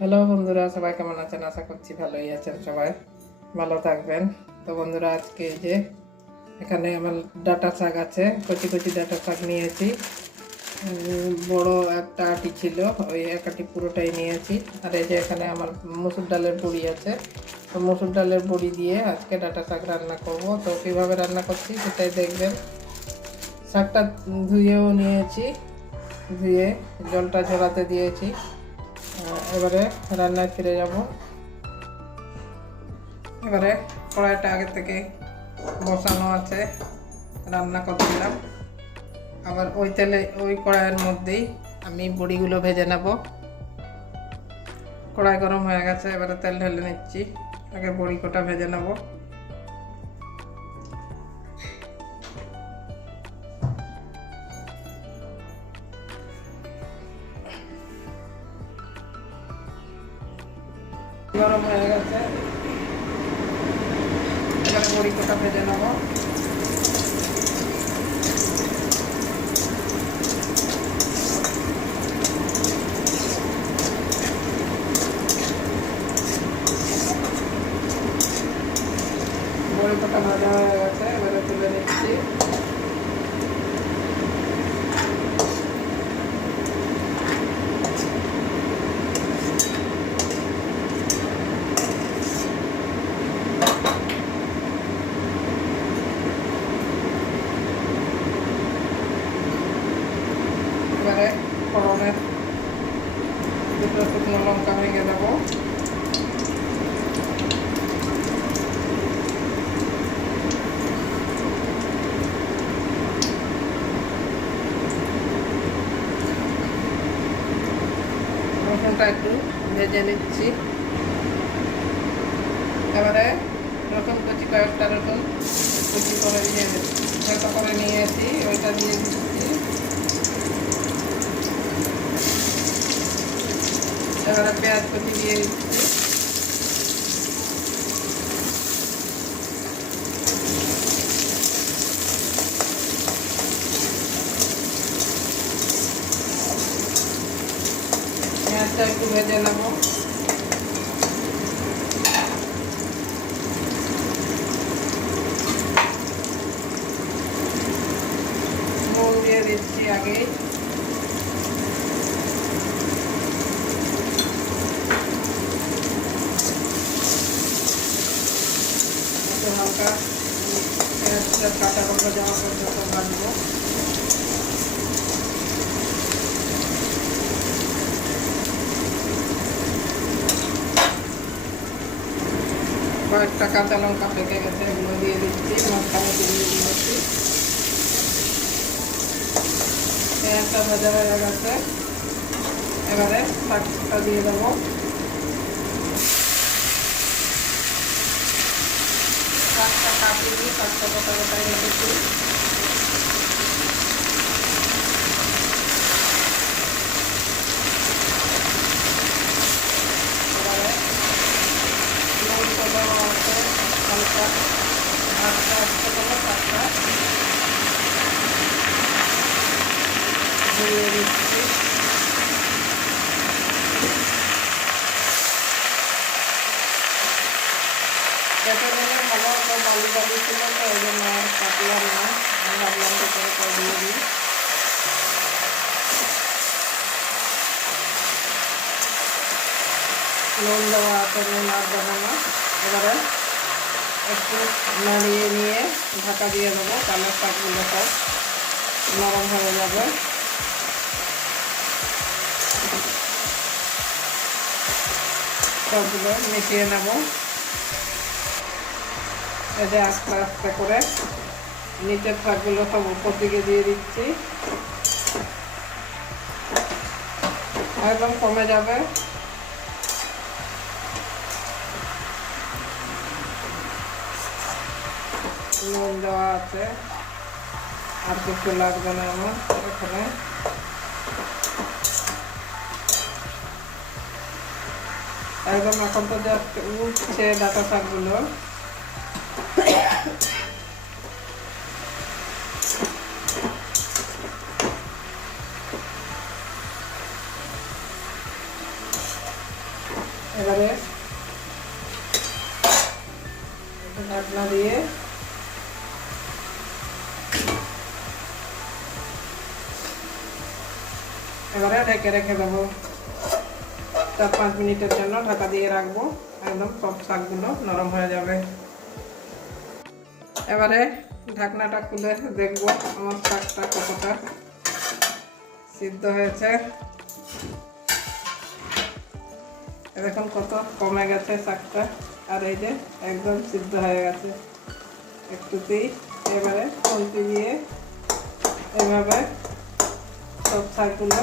Hello বন্ধুরা, সবাই কেমন আছেন? আশা করছি ভালোই আছেন সবাই। ভালো থাকবেন। তো বন্ধুরা, আজকে এই যে এখানে আমার ডাটা শাক আছে, কচি কচি ডাটা শাক নিয়েছি। বড় একটা আটি ছিল, ওই এক আটি পুরোটাই নিয়েছি। আর এই যে এখানে আমার মসুর ডালের বড়ি আছে। তো মসুর ডালের বড়ি দিয়ে আজকে ডাটা শাক রান্না করব। তো কীভাবে রান্না করছি সেটাই দেখবেন। শাকটা ধুয়েও নিয়েছি, ধুয়ে জলটা ঝরাতে দিয়েছি। এবারে রান্নায় ফিরে যাব। এবারে কড়াইটা আগে থেকে বসানো আছে, রান্না করছিলাম আবার ওই তেলে, ওই কড়াইয়ের মধ্যেই আমি বড়িগুলো ভেজে নেব। কড়াই গরম হয়ে গেছে, এবারে তেল ঢেলে নিচ্ছি। আগে বড়ি কটা ভেজে নেব। গরম হয়ে গেছে। এবারে বড়ি কটা ভেজে নেব। বড়ি কটা ভাজা হয়ে গেছে, এবারে তুলে নিচ্ছি এবারে ফোড়নের দুটো শুকনো লঙ্কা ভেঙে দেবো। রসুনটা একটু ভেজে নিচ্ছি। এবারে রসুন কুচি, কয়েকটা রসুন কুচি করে দিয়ে করে নিয়েছি ওইটা দিয়ে দিচ্ছি। এবারে পেঁয়াজ কুচি দিয়ে দিচ্ছি। পেঁয়াজটা একটু ভেজে নেব। দিয়ে দিচ্ছি আগে একটু হালকা পেঁয়াজটা কাঁচা লঙ্কা যাওয়া পর্যন্ত ভাজবো কয়েকটা কাঁচা লঙ্কা পেকে গেছে, এগুলো দিয়ে দিচ্ছি মাঝখানে দিয়ে দিচ্ছি। পেঁয়াজটা ভাজা হয়ে গেছে। এবারে শাকটা দিয়ে দেবো। শাকটা কাটিয়ে শাকটা গোটা গোটাই রেখেছি এবারে নুন তো দেওয়া আছে হালকা আস্তে আস্তে করে শাকটা ধুয়ে দিচ্ছি কেটে নিলে ভালো তো বালি বালি ছিল তো ওই জন্য আর কাটলাম না আমি ভাবলাম ভিতরে করে দিয়ে দিই নুন দেওয়া আছে নুন আর দেবো না এবারে একটু নাড়িয়ে নিয়ে ঢাকা দিয়ে দেবো তাহলে শাকগুলো সব নরম হয়ে যাবে। সবগুলো মিশিয়ে নেব। এতে আস্তে আস্তে করে নিচের শাকগুলো সব উপর দিকে দিয়ে দিচ্ছি। একদম কমে যাবে। নুন দেওয়া আছে। আর কিছু লাগবে না আমার এখানে। একদম এখন তো জাস্ট উঠছে ডাটা শাকগুলো। এবারে ঢেকে রেখে দেবো। চার পাঁচ মিনিটের জন্য ঢাকা দিয়ে রাখব। একদম সব শাকগুলো নরম হয়ে যাবে। এবারে ঢাকনাটা খুলে দেখব আমার শাকটা কতটা সিদ্ধ হয়েছে। এ দেখুন কত কমে গেছে শাকটা, আর এই যে একদম সিদ্ধ হয়ে গেছে। একটুতেই এবারে খুন্তি দিয়ে এভাবে সব শাকগুলো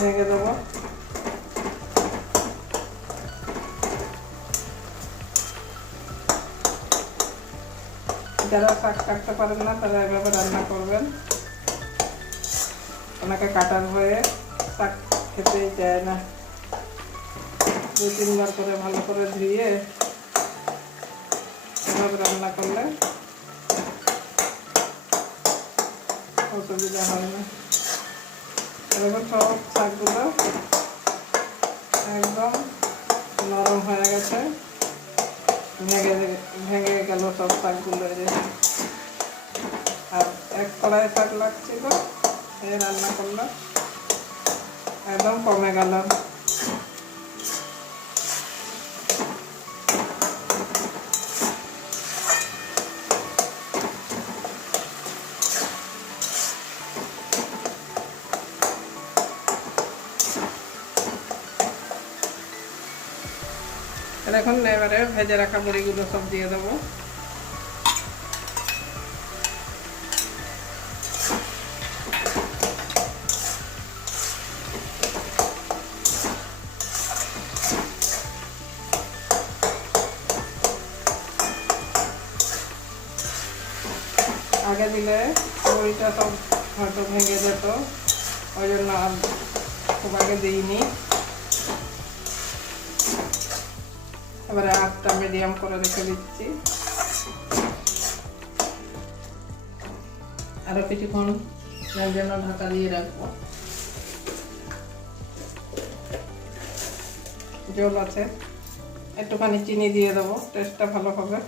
ভেঙে দেবো। যারা শাক কাটতে পারেন না, তারা এভাবে রান্না করবেন। ওনাকে কাটার ভয়ে শাক খেতেই চায় না। দু তিনবার করে ভালো করে ধুয়ে এভাবে রান্না করলে অসুবিধা হয় না। এরকম সব শাকগুলো একদম নরম হয়ে গেছে। ভেঙে ভেঙে গেল সব শাকগুলো। আর এক কড়াই শাক লাগছিল এই রান্না করলাম। একদম কমে গেল। এখন এবারে ভেজে রাখা বড়িগুলো সব দিয়ে দেবো। আগে দিলে বড়িটা সব হয়তো ভেঙে যেত, ওই জন্য আর খুব আগে দিইনি। এবারে আটটা মিডিয়াম করে রেখে দিচ্ছি। আরও কিছুক্ষণ জন্য ঢাকা দিয়ে রাখব। জল আছে। একটুখানি চিনি দিয়ে দেবো টেস্টটা ভালো হবে।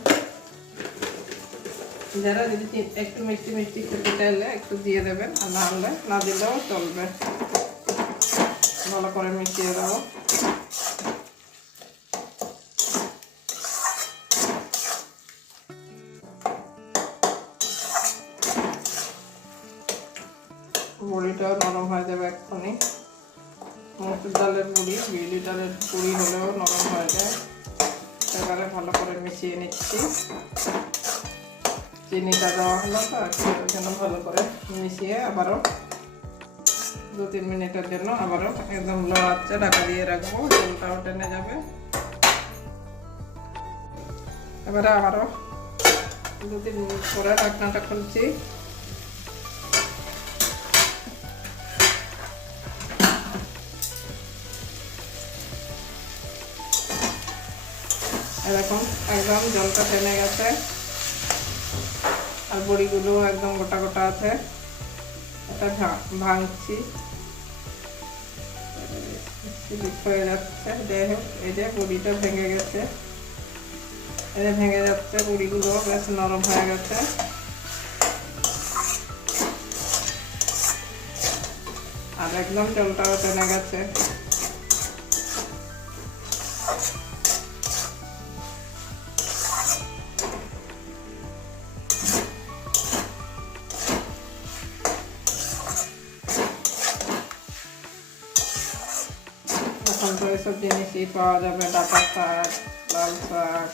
যারা যদি একটু মিষ্টি মিষ্টি খেতে চাইলে একটু দিয়ে দেবেন, আর না হলে না দিলেও চলবে। ভালো করে মিশিয়ে দেবো। বুড়ি বিউলি ডালের হলেও নরম হয়ে যায়। এবারে ভালো করে মিশিয়ে নিচ্ছি। চিনিটা দেওয়া হলো তো ভালো করে মিশিয়ে আবারও দু তিন মিনিটের জন্য আবারও একদম লো আঁচে ঢাকা দিয়ে রাখব জলটাও টেনে যাবে। এবারে আবারও দু তিন মিনিট পরে ঢাকনাটা খুলছি। এরকম একদম জলটা টেনে গেছে। আর বড়িগুলো একদম গোটা গোটা আছে। এটা ভাঙছি। স্লিপ হয়ে যাচ্ছে। যাই হোক, এই যে বড়িটা ভেঙে গেছে। এই ভেঙে যাচ্ছে, বড়িগুলো বেশ নরম হয়ে গেছে। আর একদম জলটাও টেনে গেছে। এসব জিনিসই পাওয়া যাবে ডাটা শাক লাল শাক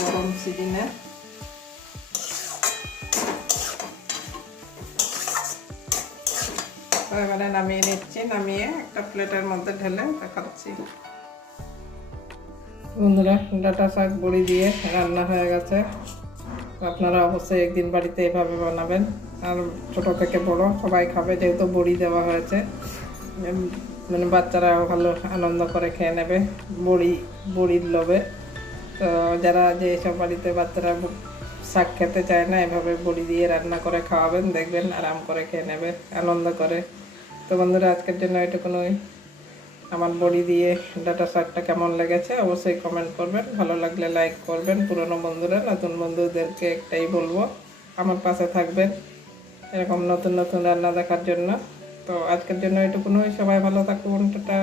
গরম সিজনে এবারে নামিয়ে নিচ্ছি, নামিয়ে একটা প্লেটের মধ্যে ঢেলে দেখাচ্ছি। বন্ধুরা, ডাটা শাক, বড়ি দিয়ে রান্না হয়ে গেছে। আপনারা অবশ্যই একদিন বাড়িতে এভাবে বানাবেন। আর ছোট থেকে বড়, সবাই খাবে, যেহেতু বড়ি দেওয়া হয়েছে। মানে বাচ্চারাও ভালো আনন্দ করে খেয়ে নেবে, বড়ি, বড়ির লোভে। তো যারা যে সব বাড়িতে বাচ্চারা শাক খেতে চায় না, এভাবে বড়ি দিয়ে রান্না করে খাওয়াবেন, দেখবেন আরাম করে খেয়ে নেবে, আনন্দ করে। তো বন্ধুরা, আজকের জন্য এটুকুনই। আমার বড়ি দিয়ে ডাটা শাকটা কেমন লেগেছে অবশ্যই কমেন্ট করবেন। ভালো লাগলে লাইক করবেন। পুরনো বন্ধুরা, নতুন বন্ধুদেরকে একটাই বলব, আমার পাশে থাকবেন। এরকম নতুন নতুন রান্না দেখার জন্য। তো আজকের জন্য এটুকুনই। সবাই ভালো থাকুন টাটা।